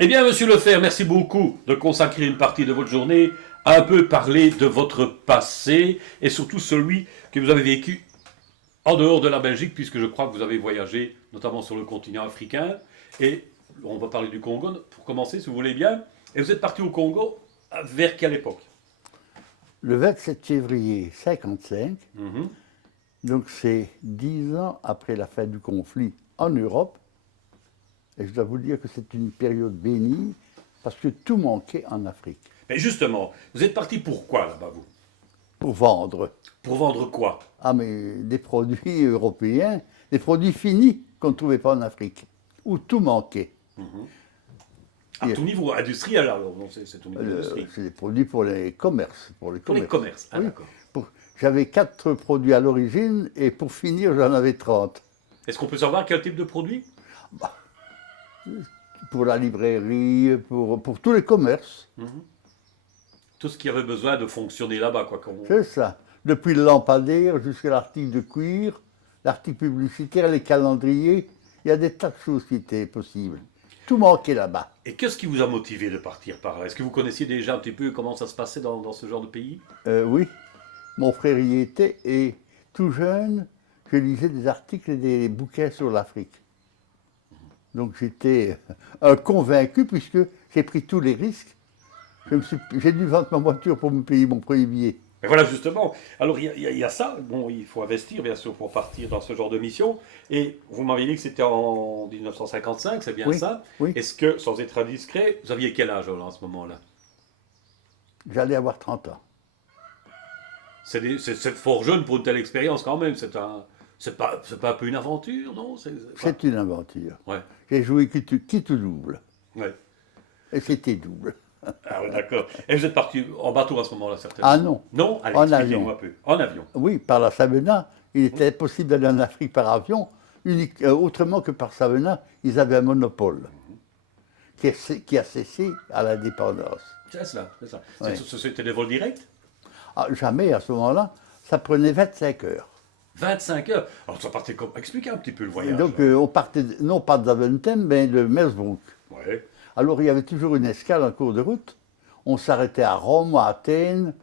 Eh bien, monsieur Lefer, merci beaucoup de consacrer une partie de votre journée à un peu parler de votre passé et surtout celui que vous avez vécu en dehors de la Belgique, puisque je crois que vous avez voyagé notamment sur le continent africain. Et on va parler du Congo pour commencer, si vous voulez bien. Et vous êtes parti au Congo vers quelle époque? Le 27 février 1955, Mhm. donc c'est 10 ans après la fin du conflit en Europe. Et je dois vous dire que c'est une période bénie parce que tout manquait en Afrique. Mais justement, vous êtes parti pourquoi là-bas, vous? Pour vendre, Pour vendre quoi? mais des produits européens, des produits finis qu'on ne trouvait pas en Afrique, où tout manquait. À Et, tout niveau industriel, alors, non, c'est au niveau industrie. c'est des produits pour les commerces. Pour les commerces, ah Oui. d'accord. J'avais 4 produits à l'origine et pour finir, j'en avais 30. Est-ce qu'on peut savoir quel type de produit? Pour la librairie, pour tous les commerces. Tout ce qui avait besoin de fonctionner là-bas, quoi. C'est ça. Depuis le lampadaire jusqu'à l'article de cuir, l'article publicitaire, les calendriers, il y a des tas de choses qui étaient possibles. Tout manquait là-bas. Et qu'est-ce qui vous a motivé de partir par là? Est-ce que vous connaissiez déjà un petit peu comment ça se passait dans ce genre de pays? Oui, mon frère y était et tout jeune, je lisais des articles et des bouquins sur l'Afrique. Donc j'étais un convaincu puisque j'ai pris tous les risques. J'ai dû vendre ma voiture pour me payer mon premier billet. Mais voilà, justement. Alors, il y a ça. Bon, il faut investir, bien sûr, pour partir dans ce genre de mission. Et vous m'aviez dit que c'était en 1955, c'est bien Oui, ça? oui. Est-ce que, sans être indiscret, vous aviez quel âge là, à ce moment-là? J'allais avoir 30 ans. C'est fort jeune pour une telle expérience quand même. C'est pas un peu une aventure, non? C'est une aventure. Ouais, J'ai joué quitte ou double. ouais. Et c'était double. Ah ouais, d'accord. Et vous êtes parti en bateau à ce moment-là, certainement? Ah non, Non? Allez, en expliquez-nous avion. un peu. En avion. Oui, par la Savena. Il était possible d'aller en Afrique par avion. Autrement que par Savena, ils avaient un monopole qui a cessé à l'indépendance. C'est cela, c'est ça. Ouais. C'était des vols directs? Ah, jamais à ce moment-là, ça prenait 25 heures. 25 heures. Alors, ça partait comme. Expliquez un petit peu le Et voyage. donc, là. on partait non pas de Zaventem, mais de Mersbrook. Ouais. Alors, il y avait toujours une escale en cours de route. On s'arrêtait à Rome, à Athènes,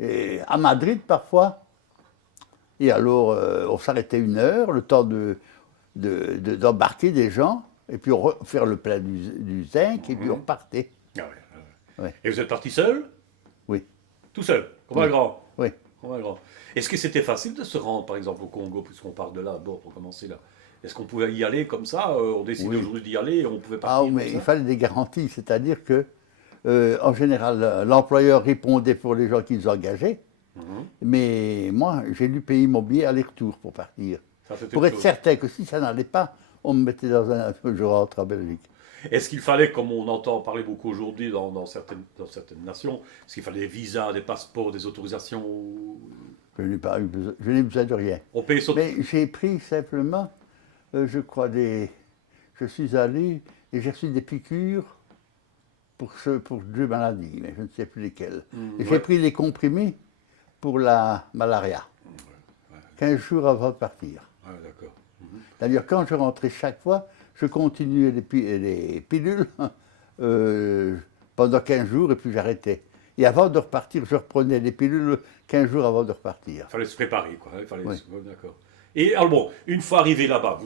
et à Madrid parfois. Et alors, on s'arrêtait 1 heure, le temps d'embarquer des gens, et puis faire le plein du zinc, et puis on repartait. Ah ouais, ah ouais. Ouais. Et vous êtes parti seul? Oui, Tout seul, comme un grand. oui. Comme un grand. Est-ce que c'était facile de se rendre, par exemple, au Congo, puisqu'on part de là, bon, pour commencer là? Est-ce qu'on pouvait y aller comme ça? On décidait Oui. aujourd'hui d'y aller et on pouvait Ah, partir mais comme il ça? fallait des garanties, c'est-à-dire que, en général, l'employeur répondait pour les gens qu'ils engageaient, mais moi, j'ai dû payer mon billet aller-retour pour partir. Ça, c'était Pour une être chose. certain que si ça n'allait pas, on me mettait dans un avion, je rentre en Belgique. Est-ce qu'il fallait, comme on entend parler beaucoup aujourd'hui dans certaines nations, est-ce qu'il fallait des visas, des passeports, des autorisations? Je n'ai besoin de rien. On paye sur. Mais j'ai pris simplement, je crois, je suis allé et j'ai reçu des piqûres pour 2 maladies, mais je ne sais plus lesquelles. Et j'ai Ouais. pris les comprimés pour la malaria, 15 jours avant de partir. Ah, d'accord. D'ailleurs, quand je rentrais chaque fois, je continuais les pilules pendant 15 jours et puis j'arrêtais. Et avant de repartir, je reprenais les pilules 15 jours avant de repartir. Il fallait se préparer, quoi. Il fallait Oui. ouais, d'accord. Et alors bon, une fois arrivé là-bas,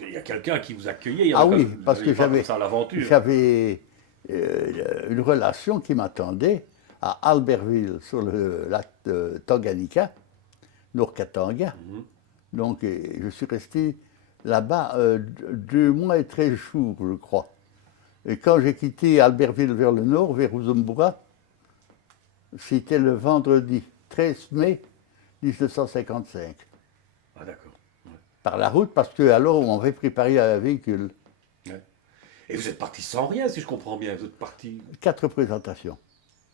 il y a quelqu'un qui vous accueillait. Il y en a Ah oui, vous parce n'alliez que pas comme ça à l'aventure. j'avais une relation qui m'attendait à Albertville, sur le lac de Tanganyika, Nord-Katanga. Donc, je suis resté là-bas 2 mois et 13 jours, je crois. Et quand j'ai quitté Albertville vers le nord, vers Bujumbura, c'était le vendredi 13 mai 1955. Ah d'accord. Ouais. Par la route, parce que alors on m'avait préparé un véhicule. Ouais. Et vous êtes parti sans rien, si je comprends bien. Vous êtes parti. 4 présentations.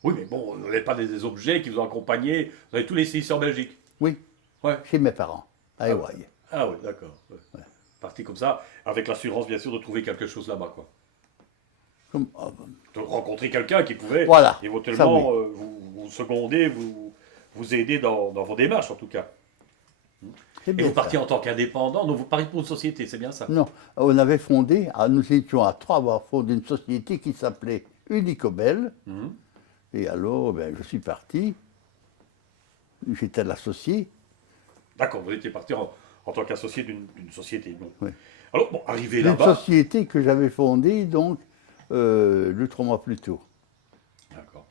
Oui, mais bon, vous n'avez pas des objets qui vous ont accompagné. Vous avez tout laissé ici en Belgique. Oui, Ouais. chez mes parents, à Hawaï. Ah oui, d'accord. Ouais. Parti comme ça, avec l'assurance bien sûr de trouver quelque chose là-bas, quoi. Ah, De rencontrer quelqu'un qui pouvait voilà, éventuellement ça oui. vous seconder, vous aider dans vos démarches en tout cas. C'est Et bien vous partiez ça. en tant qu'indépendant, donc vous partiez pour une société, c'est bien ça? Non, on avait fondé, nous étions à trois avoir fondé une société qui s'appelait Unicobel. Mhm. Et alors, ben, je suis parti. J'étais l'associé. D'accord, vous étiez parti en tant qu'associé d'une société. Donc. Oui. Alors, bon, arrivé D'une là-bas. société que j'avais fondée, donc, 2, 3 mois plus tôt. D'accord,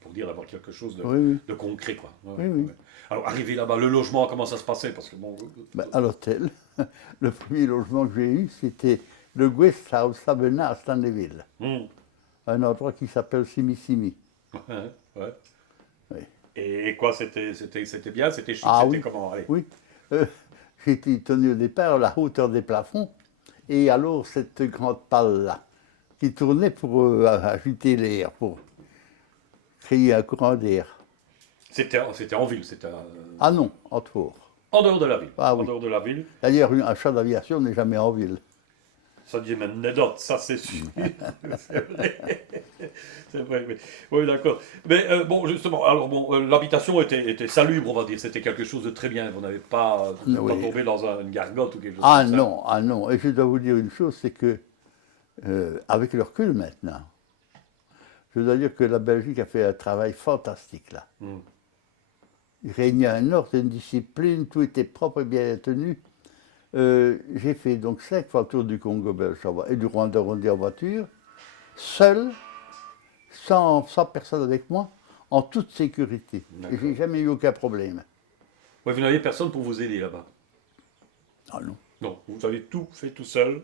pour dire d'avoir quelque chose Oui, oui. de concret, quoi. Ouais, Oui, oui. ouais. Alors, arrivé là-bas, le logement, comment ça se passait? Parce que bon. Ben, à l'hôtel, le premier logement que j'ai eu, c'était le Guest House Sabena à Stanleyville. Hmm. Un endroit qui s'appelle Simi. Ouais, ouais. Oui. Et quoi, c'était bien, c'était chic, Ah c'était oui, comment? Allez. oui. J'ai été tenu au départ à la hauteur des plafonds. Et alors, cette grande pale-là, qui tournait pour agiter l'air, pour créer un courant d'air. C'était en ville, c'était Ah non, entre autres. en dehors de la ville. Ah En oui. dehors de la ville. D'ailleurs, un chat d'aviation n'est jamais en ville. Ça dit une anecdote, ça c'est sûr. C'est vrai. C'est vrai, mais- oui, d'accord. Mais bon, justement, alors bon, l'habitation était salubre, on va dire. C'était quelque chose de très bien. Vous n'avez pas, vous Oui. pas tombé dans une gargote ou quelque chose Ah comme ça. non, ah non. Et je dois vous dire une chose, c'est que, avec le recul maintenant, je dois dire que la Belgique a fait un travail fantastique là. Hmm. Il régnait un ordre, une discipline, tout était propre et bien tenu. J'ai fait donc 5 fois le tour du Congo belge et du Rwanda en voiture, seul, sans personne avec moi, en toute sécurité. Et D'accord. j'ai jamais eu aucun problème. Ouais, vous n'aviez personne pour vous aider là-bas. Ah non, Non, vous avez tout fait tout seul.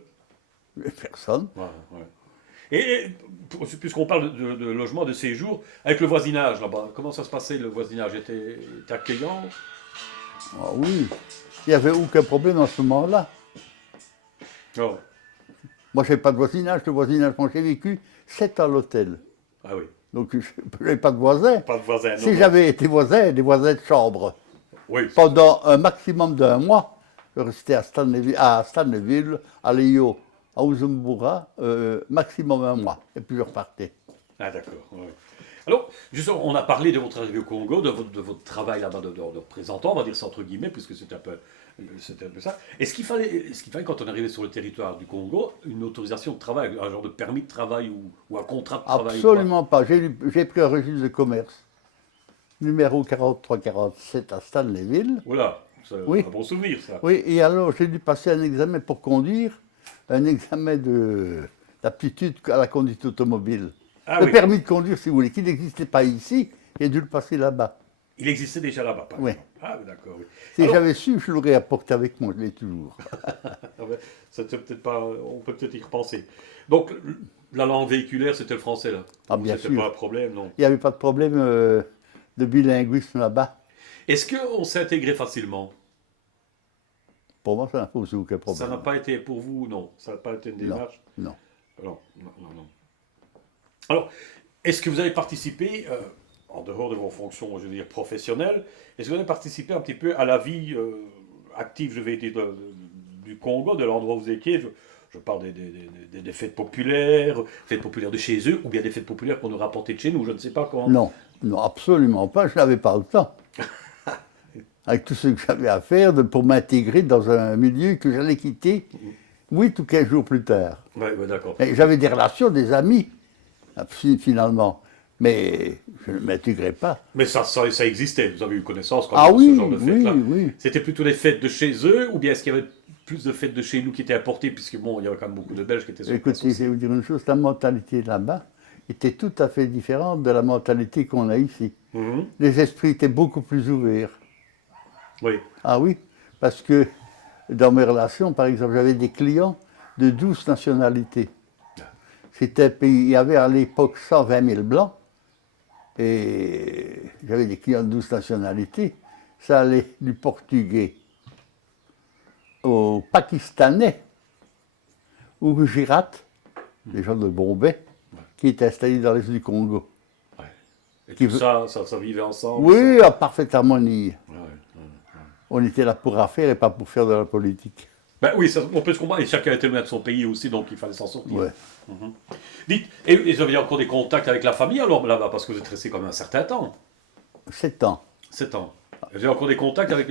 personne. Ouais, ouais. Et puisqu'on parle de logement, de séjour, avec le voisinage là-bas, comment ça se passait le voisinage était accueillant? Ah oui, il n'y avait aucun problème en ce moment-là. Oh. Moi, je n'avais pas de voisinage. Le voisinage, quand j'ai vécu, 7 ans à l'hôtel. Ah oui, Donc, je n'avais pas de voisins. pas de voisins. Si j'avais été voisin, des voisins de chambre. Oui, Pendant un maximum d'1 mois, je restais à Stanleyville, à Léo, à Uzumbura, maximum 1 mois. Et puis je repartais. ah d'accord. Ouais. Alors, justement, on a parlé de votre arrivée au Congo, de votre travail là-bas de représentant, on va dire ça entre guillemets, puisque c'était un peu ça. Est-ce qu'il fallait, quand on arrivait sur le territoire du Congo, une autorisation de travail, un genre de permis de travail ou un contrat de travail? Absolument pas. J'ai pris un registre de commerce, numéro 4347 à Stanleyville. Voilà, c'est Oui. un bon souvenir ça. Oui, et alors j'ai dû passer un examen pour conduire, un examen d'aptitude à la conduite automobile. Ah Le oui, permis de conduire, si vous voulez, qui n'existait pas ici, j'ai dû le passer là-bas. il existait déjà là-bas, par Oui. exemple. Ah oui, d'accord. Oui. Si Alors, j'avais su, je l'aurais apporté avec moi, je l'ai toujours. ah ouais, c'était peut-être pas, on peut peut-être y repenser. Donc, la langue véhiculaire, c'était le français là. Ah, bien C'était sûr. pas un problème, non. Il n'y avait pas de problème de bilinguisme là-bas. Est-ce qu'on s'est intégré facilement? Pour moi, ça n'a posé aucun Ça problème. n'a pas été pour vous, non. Ça n'a pas été une Non, démarche. non. Non, non, non, non. Alors, est-ce que vous avez participé, en dehors de vos fonctions, je veux dire, professionnelles, est-ce que vous avez participé un petit peu à la vie active, je vais dire, du Congo, de l'endroit où vous étiez? Je parle des fêtes populaires de chez eux, ou bien des fêtes populaires qu'on nous rapportait de chez nous, je ne sais pas comment. Non, non, absolument pas. Je n'avais pas le temps. Avec tout ce que j'avais à faire pour m'intégrer dans un milieu que j'allais quitter 8 ou 15 jours plus tard. Oui, ouais, d'accord. Et j'avais des relations, des amis, finalement. Mais je ne m'intégrais pas. Mais ça existait, vous avez eu connaissance quand Ah même de oui, ce genre de fêtes-là. oui, oui. C'était plutôt les fêtes de chez eux, ou bien est-ce qu'il y avait plus de fêtes de chez nous qui étaient apportées, puisque bon, il y avait quand même beaucoup de Belges qui étaient sur place Écoutez, aussi. je vais vous dire une chose, la mentalité là-bas était tout à fait différente de la mentalité qu'on a ici. Mhm. Les esprits étaient beaucoup plus ouverts. Oui, Ah oui, parce que dans mes relations, par exemple, j'avais des clients de 12 nationalités. C'était un pays, il y avait à l'époque 120 000 blancs, et j'avais des clients de 12 nationalités. Ça allait du portugais au pakistanais, au Gujarat, des gens de Bombay, qui étaient installés dans l'est du Congo. ouais. Et Qui tout veut- ça vivait ensemble. Oui, en parfaite harmonie. Ouais, ouais. On était là pour affaire et pas pour faire de la politique. Ben oui, on peut se comprendre, et chacun était loin de son pays aussi, donc il fallait s'en sortir. Ouais. Dites, et vous avez encore des contacts avec la famille alors là-bas, parce que vous êtes resté quand même un certain temps, 7 ans. 7 ans. Vous avez encore des contacts avec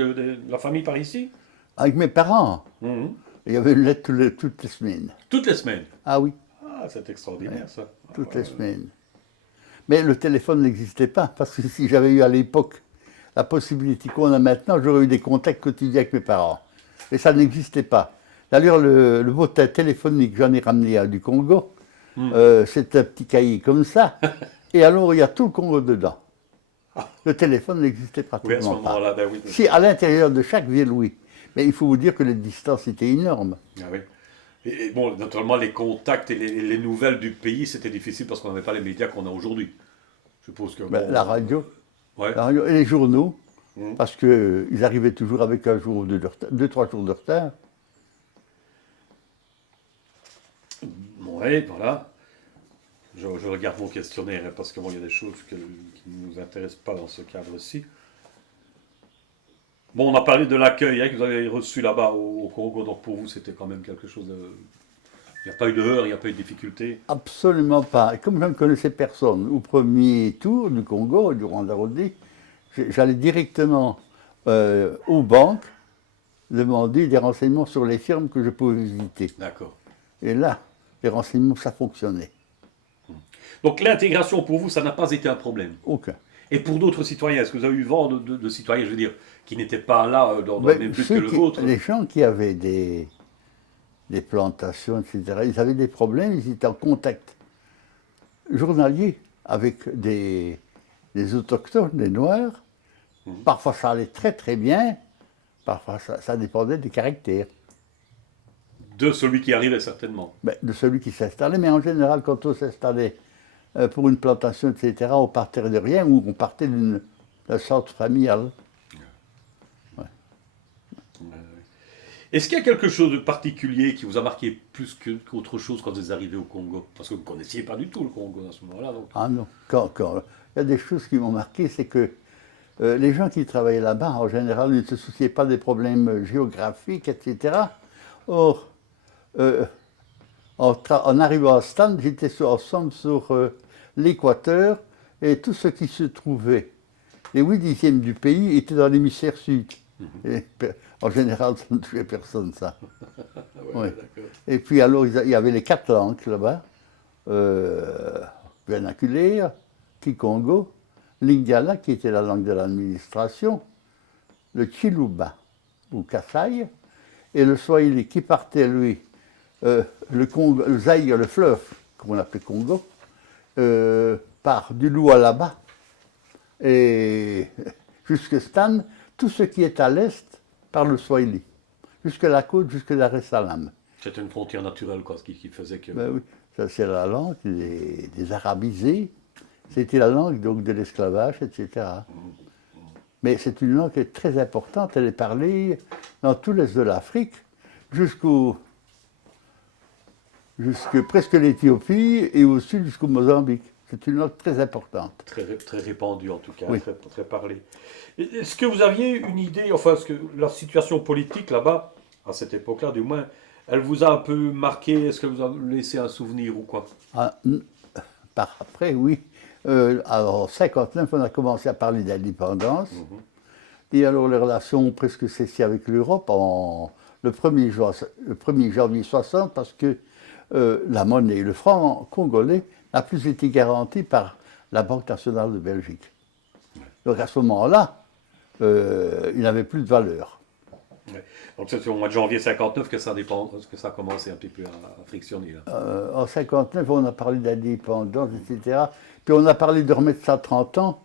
la famille par ici? Avec mes parents, Mhm. il y avait une lettre toutes les semaines. Toutes les semaines? Ah oui, Ah, c'est extraordinaire ça. toutes les semaines. Mais le téléphone n'existait pas, parce que si j'avais eu à l'époque la possibilité qu'on a maintenant, j'aurais eu des contacts quotidiens avec mes parents. Et ça n'existait pas. D'ailleurs, le beau téléphonique que j'en ai ramené du Congo, c'est un petit cahier comme ça. Et alors, il y a tout le Congo dedans. Le téléphone n'existait Oui, à ce pratiquement pas. moment-là, ben oui. Si, à l'intérieur de chaque ville, oui. Mais il faut vous dire que les distances étaient énormes. Ah oui. Et bon, naturellement, les contacts et les nouvelles du pays, c'était difficile parce qu'on n'avait pas les médias qu'on a aujourd'hui. Je suppose que. Ben, Bon, la radio, ouais. la radio et les journaux, Mhm. parce qu'ils arrivaient toujours avec un jour ou deux, deux, 3 jours de retard. Ouais, voilà. Je regarde mon questionnaire hein, parce que bon, il y a des choses qui ne nous intéressent pas dans ce cadre-ci. Bon, on a parlé de l'accueil hein, que vous avez reçu là-bas au Congo, donc pour vous, c'était quand même quelque chose de. Il n'y a pas eu de heurts, il n'y a pas eu de difficultés. Absolument pas. Et comme je ne connaissais personne au premier tour du Congo, du Rwanda-Rodi, j'allais directement aux banques demander des renseignements sur les firmes que je pouvais visiter. D'accord. Et là, les renseignements, ça fonctionnait. Donc l'intégration pour vous, ça n'a pas été un problème. Aucun. Et pour d'autres citoyens, est-ce que vous avez eu vent de citoyens, je veux dire, qui n'étaient pas là dans le Mais même but que le vôtre? les gens qui avaient des plantations, etc., ils avaient des problèmes, ils étaient en contact journalier avec des autochtones, des Noirs. Parfois ça allait très très bien, parfois ça dépendait des caractères. De celui qui arrivait certainement. Ben, de celui qui s'installait, mais en général, quand on s'installait pour une plantation, etc., on partait de rien ou on partait d'un centre familial. Est-ce qu'il y a quelque chose de particulier qui vous a marqué plus qu'autre chose quand vous êtes arrivé au Congo? Parce que vous ne connaissiez pas du tout le Congo à ce moment-là. Donc. Ah non, il y a des choses qui m'ont marqué, c'est que les gens qui travaillaient là-bas, en général, ne se souciaient pas des problèmes géographiques, etc. Or, en arrivant à Stan, j'étais ensemble sur l'équateur et tout ce qui se trouvait, les 8/10 du pays, étaient dans l'hémisphère sud. Et, en général, ça ne touchait personne, ça. Ouais. Et puis alors, il y avait les 4 langues là-bas, vernaculaire, Kikongo, Lingala, qui était la langue de l'administration, le Chiluba, ou Kasaï, et le Swahili, qui partait, lui, le Zaïre, le fleuve, qu'on appelait Congo, par du Lualaba, et jusque Stan, tout ce qui est à l'est, par le Swahili, jusque la côte, jusque Dar es Salaam. C'était une frontière naturelle, quoi, ce qui faisait que. Ben oui, ça c'est la langue des arabisés, c'était la langue donc de l'esclavage, etc. Mais c'est une langue qui est très importante, elle est parlée dans tout l'est de l'Afrique, jusque presque l'Éthiopie et au sud jusqu'au Mozambique. C'est une langue très importante. Très, très répandue en tout cas, Oui. très, très parlée. Est-ce que vous aviez une idée, enfin, est-ce que la situation politique là-bas, à cette époque-là du moins, elle vous a un peu marqué? Est-ce que vous avez laissé un souvenir ou quoi? Ah, par après, oui. Alors, en 1959, on a commencé à parler d'indépendance. Et alors, les relations ont presque cessé avec l'Europe le 1er janvier 60, parce que la monnaie, le franc congolais, n'a plus été garanti par la Banque nationale de Belgique. Donc, à ce moment-là, il n'avait plus de valeur. Ouais. Donc c'est au mois de janvier 59 que ça a commencé un petit peu à frictionner. Là. En 1959, on a parlé d'indépendance, etc. Puis on a parlé de remettre ça à 30 ans.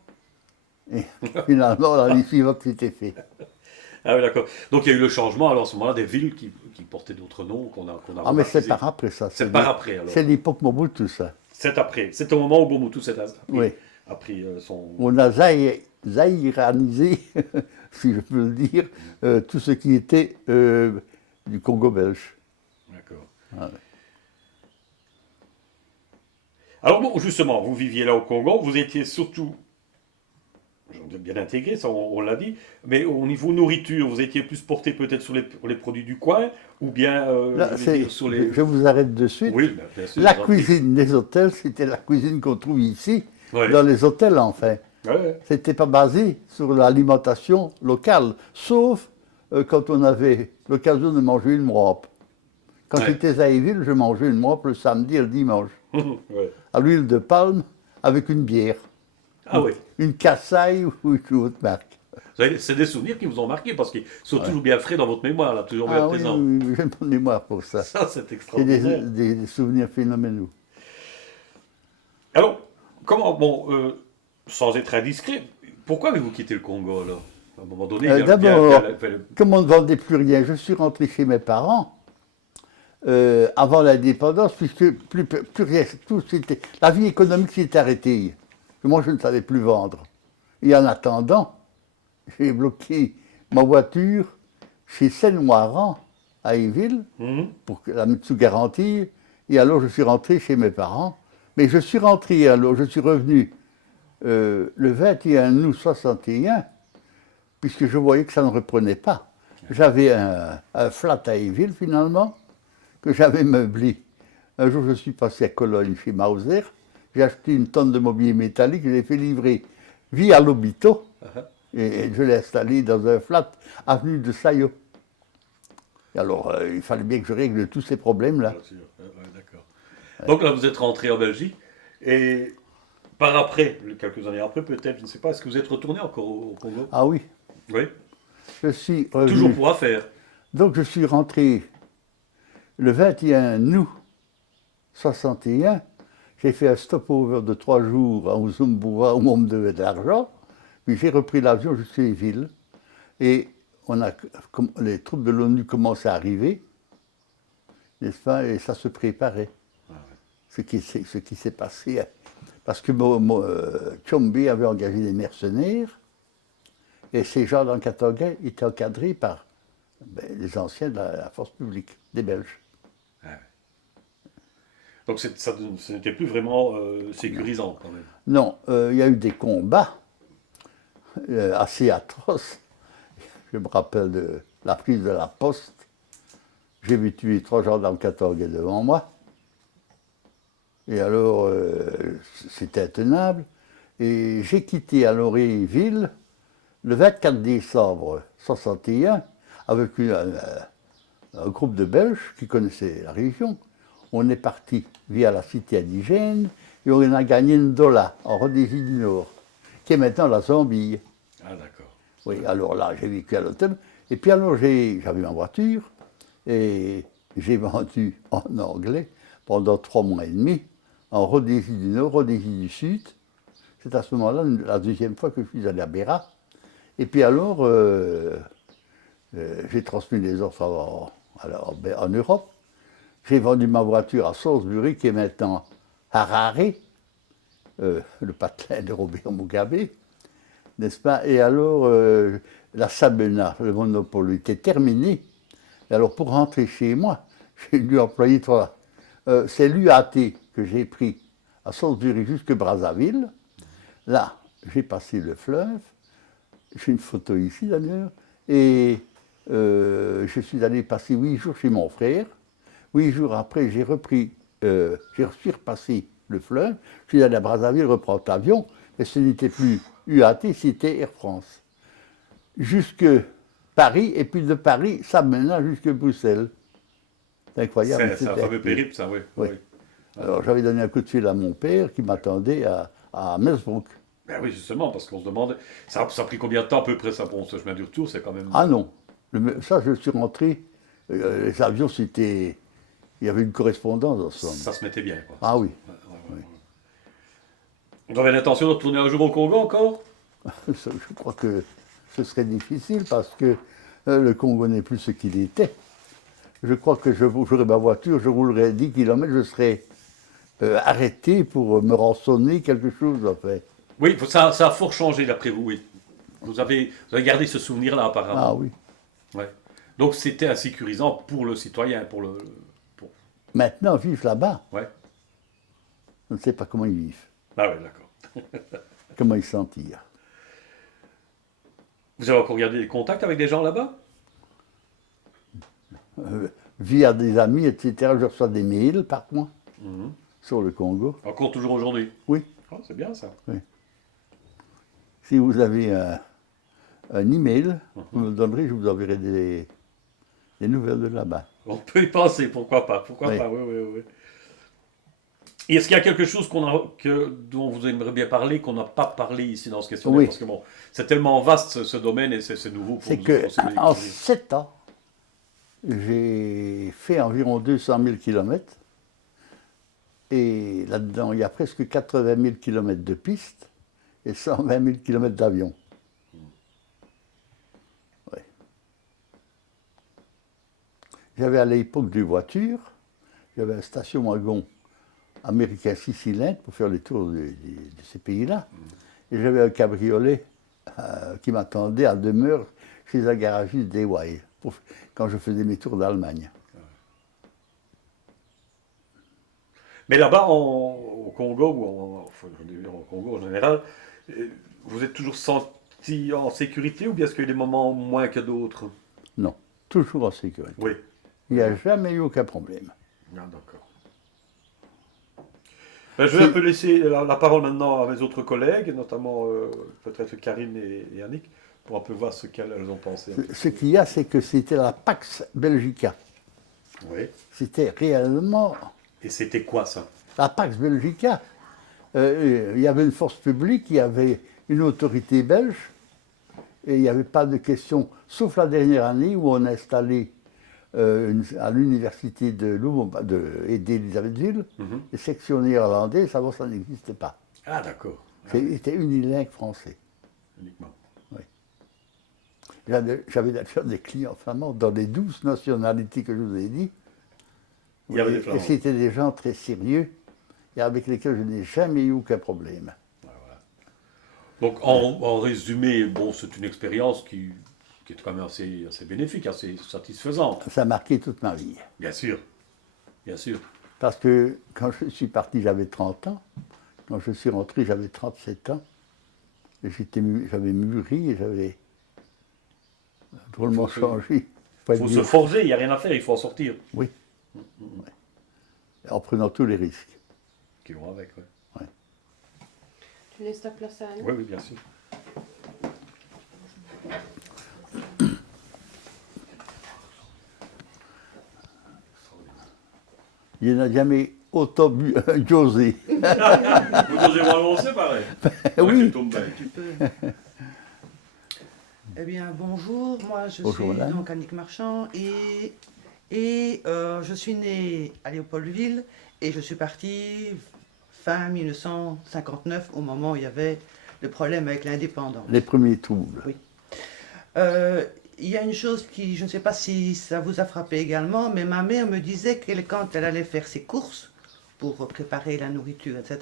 Et finalement, l'année suivante, c'était fait. Ah oui, d'accord. Donc il y a eu le changement, alors à ce moment-là, des villes qui portaient d'autres noms qu'on a Ah, mais c'est rebaptisés. par après, ça. C'est par après, alors. C'est l'époque Mobutu, ça. C'est après. C'est au moment où Mobutu Oui. a pris son... On a zaïranisé, si je peux le dire, tout ce qui était du Congo belge. D'accord. Ah ouais. Alors bon, justement, vous viviez là au Congo, vous étiez surtout, bien intégré, ça on l'a dit, mais au niveau nourriture, vous étiez plus porté peut-être sur les produits du coin, ou bien Là, je veux dire, sur les... je vous arrête de suite. Oui, bien sûr. La je vous en prie. cuisine des hôtels, c'était la cuisine qu'on trouve ici, Ouais. dans les hôtels, enfin. Ouais. C'était pas basé sur l'alimentation locale, sauf quand on avait l'occasion de manger une mrope. Quand Ouais. j'étais à Éville, je mangeais une mrope le samedi et le dimanche, Ouais. à l'huile de palme avec une bière, Ah oui. une cassaille ou une autre marque. C'est des souvenirs qui vous ont marqué parce qu'ils sont toujours bien frais dans votre mémoire, là, toujours bien Ah oui, présents. oui, oui, j'ai une mémoire pour ça. Ça, c'est J'ai extraordinaire. des souvenirs phénoménaux. Alors, comment, bon, sans être indiscret, pourquoi avez-vous quitté le Congo, alors? À un moment donné, D'abord, comme on ne vendait plus rien, je suis rentré chez mes parents avant l'indépendance, puisque plus rien, tout c'était, la vie économique s'est arrêtée. Moi, je ne savais plus vendre. Et en attendant, j'ai bloqué ma voiture chez Seine-Noiran, à Éville, pour la mettre sous garantie. Et alors, je suis rentré chez mes parents. Mais je suis rentré, alors, je suis revenu le 21 août 61, puisque je voyais que ça ne reprenait pas. J'avais un flat à Éville, finalement, que j'avais meublé. Un jour, je suis passé à Cologne chez Mauser. J'ai acheté une tonne de mobilier métallique, je l'ai fait livrer via l'Obito. Et je l'ai installé dans un flat, avenue de Saillot. Et alors, il fallait bien que je règle tous ces problèmes-là. Bien sûr, ouais, d'accord. Donc là, vous êtes rentré en Belgique et par après, quelques années après peut-être, je ne sais pas, est-ce que vous êtes retourné encore au Congo? Ah oui, Oui. je suis Toujours revenu. pour affaires. Donc, je suis rentré le 21 août 61. J'ai fait un stopover de 3 jours à Uzumbura où on me devait de l'argent. Puis j'ai repris l'avion jusqu'à Éville. Et les troupes de l'ONU commençaient à arriver, n'est-ce pas? Et ça se préparait. Ce qui s'est passé. Parce que Tchombe avait engagé des mercenaires. Et ces gens dans Katanga étaient encadrés par les anciens de la force publique, des Belges. Donc ce n'était plus vraiment sécurisant quand même. Non, il y a eu des combats assez atroces. Je me rappelle de la prise de la poste. J'ai vu tuer 3 gendarmes Katanga devant moi. Et alors, c'était intenable. Et j'ai quitté alors Éville le 24 décembre 61 avec un groupe de Belges qui connaissaient la région. On est parti via la cité indigène et on a gagné Ndola, en Rhodésie du Nord, qui est maintenant la Zambie. Ah d'accord. Oui, alors là, j'ai vécu à l'hôtel. Et puis alors, j'avais ma voiture et j'ai vendu en anglais pendant 3 mois et demi en Rhodésie du Nord, Rhodésie du Sud. C'est à ce moment-là la deuxième fois que je suis allé à Béra. Et puis alors, j'ai transmis les offres en Europe. J'ai vendu ma voiture à Salisbury, qui est maintenant Harare, le patelin de Robert Mugabe, n'est-ce pas? Et alors, la Sabena, le monopole, était terminé. Et alors, pour rentrer chez moi, j'ai dû employer 3. C'est l'UAT que j'ai pris à Salisbury jusque Brazzaville. Là, j'ai passé le fleuve. J'ai une photo ici d'ailleurs. Et je suis allé passer 8 jours chez mon frère. 8 jours après, j'ai suis repassé le fleuve. Je suis allé à Brazzaville reprendre l'avion. Mais ce n'était plus UAT, c'était Air France. Jusque Paris, et puis de Paris, ça mena jusque Bruxelles. C'est incroyable. C'est un fameux périple, ça, oui. Oui. Oui. Alors j'avais donné un coup de fil à mon père qui m'attendait à Mersbrook. Ben oui, justement, parce qu'on se demande, ça a pris combien de temps à peu près ça pour ce chemin du retour, c'est quand même... Ah non, ça je suis rentré, les avions c'était, il y avait une correspondance ensemble. Ça se mettait bien, quoi. Ah oui, Ouais. Vous avez l'intention de retourner un jour au Congo encore? je crois que ce serait difficile parce que le Congo n'est plus ce qu'il était. Je crois que j'aurais ma voiture, je roulerais 10 km, je serais arrêté pour me rançonner quelque chose en fait. Oui, ça a fort changé d'après vous, oui. Vous avez gardé ce souvenir-là apparemment. Ah oui. Ouais. Donc c'était insécurisant pour le citoyen, pour... Maintenant, vivre là-bas, Ouais. je ne sais pas comment ils vivent, Ah oui, d'accord. comment ils se sentirent. Vous avez encore gardé des contacts avec des gens là-bas? Via des amis, etc., je reçois des mails par mois sur le Congo. Encore toujours aujourd'hui? Oui. Oh, c'est bien ça. Oui. si vous avez un email, vous me le donnerez, je vous enverrai des nouvelles de là-bas. On peut y penser, pourquoi pas, Oui. oui, oui, oui. Et est-ce qu'il y a quelque chose dont vous aimeriez bien parler, qu'on n'a pas parlé ici dans ce questionnaire? Oui. Parce que bon, c'est tellement vaste ce domaine et c'est nouveau pour C'est nous que autres aussi. en 7 ans, j'ai fait environ 200 000 kilomètres. Et là-dedans, il y a presque 80 000 kilomètres de pistes et 120 000 kilomètres d'avion. Ouais. J'avais à l'époque deux voitures. J'avais un station-wagon américain 6 cylindres pour faire les tours de ces pays-là. Et j'avais un cabriolet qui m'attendait à demeure chez un garagiste d'Eway quand je faisais mes tours d'Allemagne. Mais là-bas, au Congo, enfin, je veux dire, au Congo en général, vous êtes toujours senti en sécurité ou bien est-ce qu'il y a eu des moments moins que d'autres? Non, toujours en sécurité. Oui. Il n'y a jamais eu aucun problème. Ah, d'accord. Ben, je vais un peu laisser la parole maintenant à mes autres collègues, notamment peut-être Karine et Yannick, pour un peu voir ce qu'elles ont pensé. Ce qu'il y a, c'est que c'était la Pax Belgica. Oui. C'était réellement Et c'était quoi ça? la Pax Belgica. Il y avait une force publique, il y avait une autorité belge, et il n'y avait pas de question, sauf la dernière année où on a installé à l'université d'Elisabethville, les sections néerlandaises, avant ça n'existait pas. Ah, d'accord. C'était unilingue français. Uniquement. Oui. J'avais d'ailleurs des clients flamands dans les 12 nationalités que je vous ai dit. Il y avait des Flamands. Et c'était des gens très sérieux et avec lesquels je n'ai jamais eu aucun problème. Voilà. Donc, en résumé, bon, c'est une expérience qui est quand même assez bénéfique, assez satisfaisante. Ça a marqué toute ma vie. Bien sûr. Bien sûr. Parce que quand je suis parti, j'avais 30 ans. Quand je suis rentré, j'avais 37 ans. Et j'avais mûri et j'avais drôlement changé. Il faut se forger, il n'y a rien à faire, il faut en sortir. Oui. Ouais. En prenant tous les risques. Qui vont avec, oui. Ouais. Tu laisses ta place à Anne? Oui, oui, bien sûr. Il n'y en a jamais autant bu José. Vous osez vraiment, c'est pareil. Oui. Tu peux. Eh bien, bonjour. Moi, je Bonjour, suis madame. donc Annick Marchand et je suis née à Léopoldville et je suis partie fin 1959 au moment où il y avait le problème avec l'indépendance. Les premiers troubles. Oui. Il y a une chose qui, je ne sais pas si ça vous a frappé également, mais ma mère me disait que quand elle allait faire ses courses pour préparer la nourriture, etc.,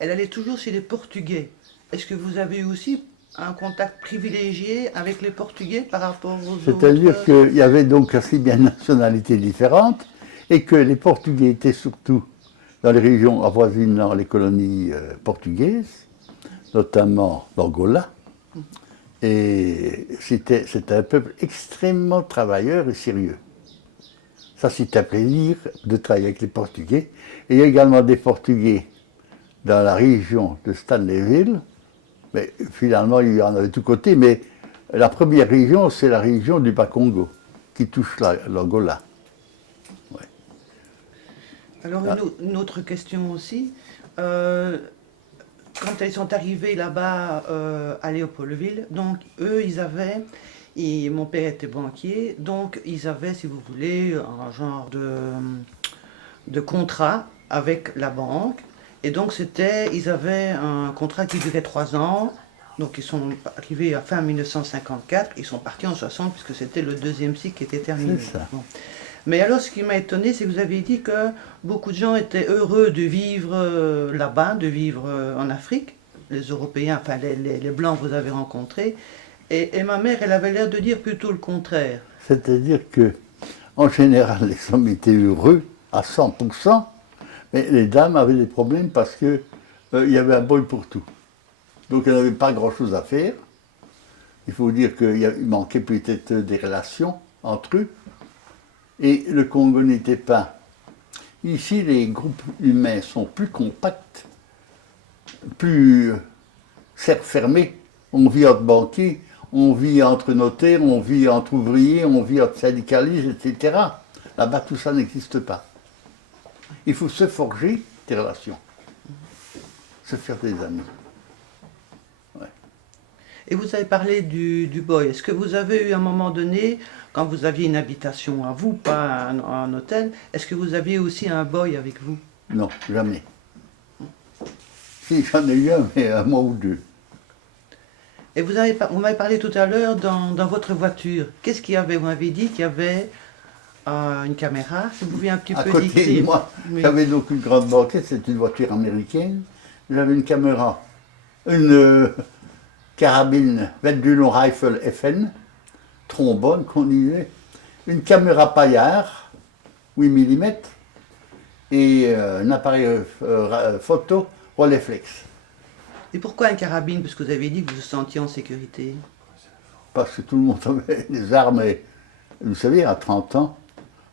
elle allait toujours chez les Portugais. Est-ce que vous avez eu aussi un contact privilégié avec les Portugais par rapport aux autres? C'est-à-dire qu'il y avait donc assez bien de nationalités différentes et que les Portugais étaient surtout dans les régions avoisinant les colonies portugaises, notamment l'Angola. Et c'était un peuple extrêmement travailleur et sérieux. Ça, c'est un plaisir de travailler avec les Portugais. Et il y a également des Portugais dans la région de Stanleyville. Mais finalement, il y en avait de tous côtés. Mais la première région, c'est la région du Bas-Congo, qui touche l'Angola. Ouais. Alors, une autre question aussi. Quand ils sont arrivés là-bas à Léopoldville, donc eux, mon père était banquier, donc ils avaient, si vous voulez, un genre de contrat avec la banque. Et donc ils avaient un contrat qui durait 3 ans. Donc ils sont arrivés à fin 1954, ils sont partis en 60 puisque c'était le deuxième cycle qui était terminé. C'est ça. Bon. Mais alors, ce qui m'a étonné, c'est que vous avez dit que beaucoup de gens étaient heureux de vivre là-bas, de vivre en Afrique. Les Européens, enfin les Blancs, vous avez rencontrés. Et ma mère, elle avait l'air de dire plutôt le contraire. C'est-à-dire que, en général, les hommes étaient heureux à 100%, mais les dames avaient des problèmes parce que il y avait un boy pour tout. Donc, elles n'avaient pas grand-chose à faire. Il faut dire qu'il manquait peut-être des relations entre eux. Et le Congo n'était pas. Ici, les groupes humains sont plus compacts, plus fermés. On vit entre banquiers, on vit entre notaires, on vit entre ouvriers, on vit entre syndicalistes, etc. Là-bas, tout ça n'existe pas. Il faut se forger des relations, se faire des amis. Et vous avez parlé du boy. Est-ce que vous avez eu à un moment donné, quand vous aviez une habitation à vous, pas un hôtel, est-ce que vous aviez aussi un boy avec vous? Non, jamais. Si, j'en ai eu un, mais un mois ou deux. Et vous m'avez parlé tout à l'heure dans votre voiture. Qu'est-ce qu'il y avait? Vous m'avez dit qu'il y avait une caméra. Vous pouvez un petit À peu côté décrire. de moi, Oui. j'avais donc une grande banquette, c'est une voiture américaine. J'avais une caméra, une carabine 22 long rifle FN, trombone qu'on disait, une caméra paillard, 8 mm, et un appareil photo Rolleiflex. Et pourquoi un carabine? Parce que vous avez dit que vous vous sentiez en sécurité. Parce que tout le monde avait des armes, et vous savez, à 30 ans,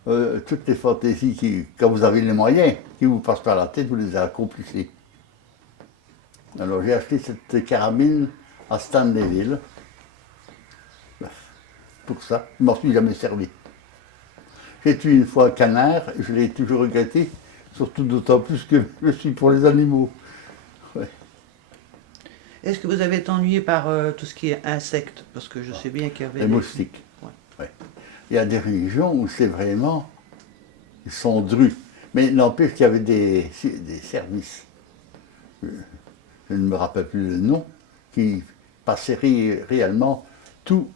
toutes les fantaisies, quand vous avez les moyens, qui vous passent par la tête, vous les accomplissez. Alors j'ai acheté cette carabine à Stanleyville. Pour ça, je m'en suis jamais servi. J'ai tué une fois un canard, et je l'ai toujours regretté, surtout d'autant plus que je suis pour les animaux. Ouais. Est-ce que vous avez été ennuyé par tout ce qui est insectes? Parce que je sais bien qu'il y avait... Les moustiques. Ouais. Ouais. Il y a des régions où c'est vraiment, ils sont drus. Mais n'empêche qu'il y avait des services, je ne me rappelle plus le nom, qui passaient réellement tout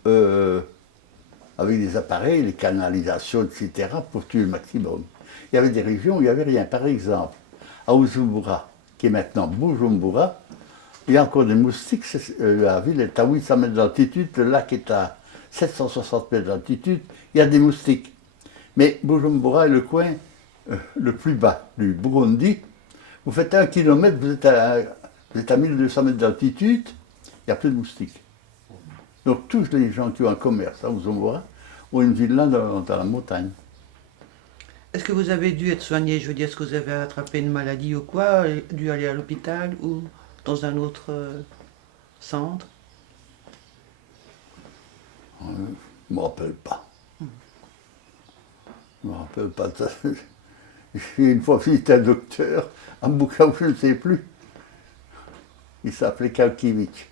avec des appareils, les canalisations, etc., pour tuer le maximum. Il y avait des régions où il n'y avait rien. Par exemple, à Uzumbura, qui est maintenant Bujumbura, il y a encore des moustiques. La ville est à 800 mètres d'altitude, le lac est à 760 mètres d'altitude. Il y a des moustiques. Mais Bujumbura est le coin le plus bas du Burundi. Vous faites 1 kilomètre, vous êtes à 1200 mètres d'altitude, il n'y a plus de moustiques. Donc tous les gens qui ont un commerce à Bujumbura ont une villa dans la montagne. Est-ce que vous avez dû être soigné? Je veux dire, est-ce que vous avez attrapé une maladie ou quoi? Dû aller à l'hôpital ou dans un autre centre? Je ne me rappelle pas. Je ne me rappelle pas de ça. J'ai une fois visité un docteur à Bukavu, je ne sais plus. Il s'appelait Kalkiewicz.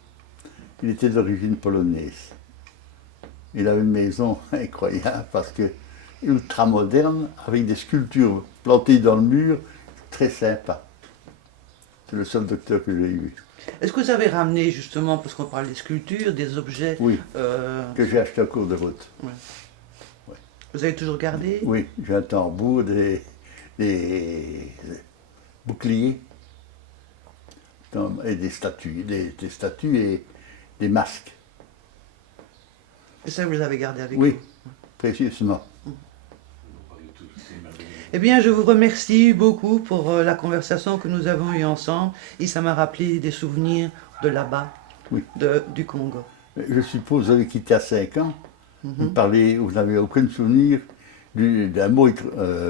Il était d'origine polonaise. Il avait une maison incroyable parce que ultra moderne, avec des sculptures plantées dans le mur, très sympa. C'est le seul docteur que j'ai eu. Est-ce que vous avez ramené justement, parce qu'on parle des sculptures, des objets Oui, euh, que j'ai acheté en cours de route. vous avez toujours gardé? Oui, j'ai un tambour, des boucliers et des statues, des statues et des masques. Et ça, vous les avez gardés avec Oui, vous? précieusement. Eh bien, je vous remercie beaucoup pour la conversation que nous avons eue ensemble et ça m'a rappelé des souvenirs de là-bas, Oui. du Congo. Je suppose que vous avez quitté à 5 ans. Vous n'avez aucun souvenir d'un mot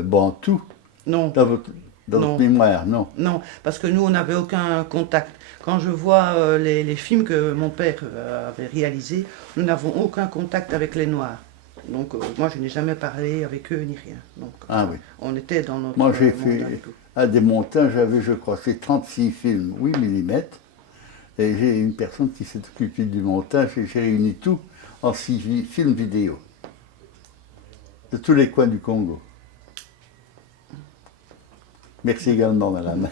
bantou Non, dans votre Non. mémoire, non? non, parce que nous, on n'avait aucun contact. Quand je vois les films que mon père avait réalisés, nous n'avons aucun contact avec les Noirs. Donc, moi, je n'ai jamais parlé avec eux ni rien. Donc, Ah oui. on était dans notre Moi, j'ai monde fait avec eux. un des montages, j'avais, je crois, c'est 36 films 8 mm. Et j'ai une personne qui s'est occupée du montage et j'ai réuni tout en 6 films vidéo. De tous les coins du Congo. Merci également, madame.